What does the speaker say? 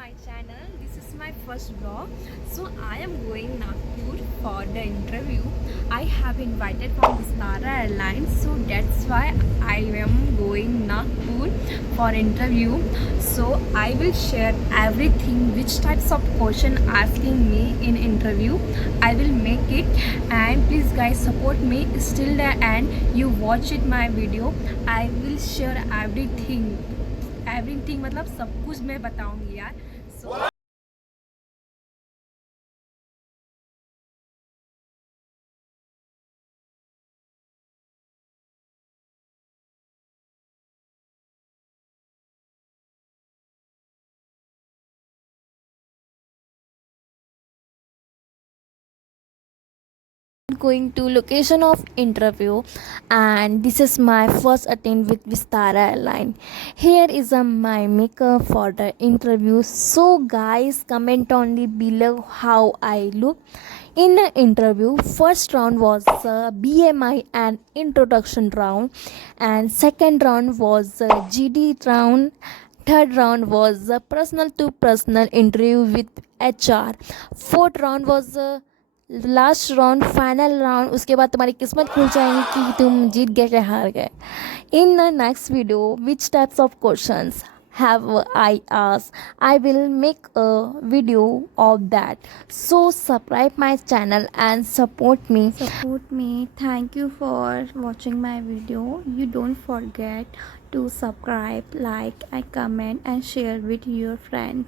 my channel. This is my first vlog. So I am going Nagpur for the interview. I have invited from Vistara Airline, so that's why I am going Nagpur for interview. So I will share everything, which types of question asking me in interview. I will make it, and please guys support me till the end. You watch it my video. I will share everything मतलब सब कुछ मैं बताऊंगी यार. So going to location of interview, and this is my first attempt with Vistara Airline. Here is my makeup for the interview. So guys, comment only below how I look in the interview. First round was BMI and introduction round, and second round was GD round. Third round was a personal to personal interview with HR. Fourth round was last round final round. उसके बाद तुम्हारी किस्मत खुल जाएंगी कि तुम जीत गए या हार गए. In the next video which types of questions have I asked, I will make a video of that. So subscribe my channel and support me. Thank you for watching my video. You don't forget to subscribe, like and comment and share with your friends.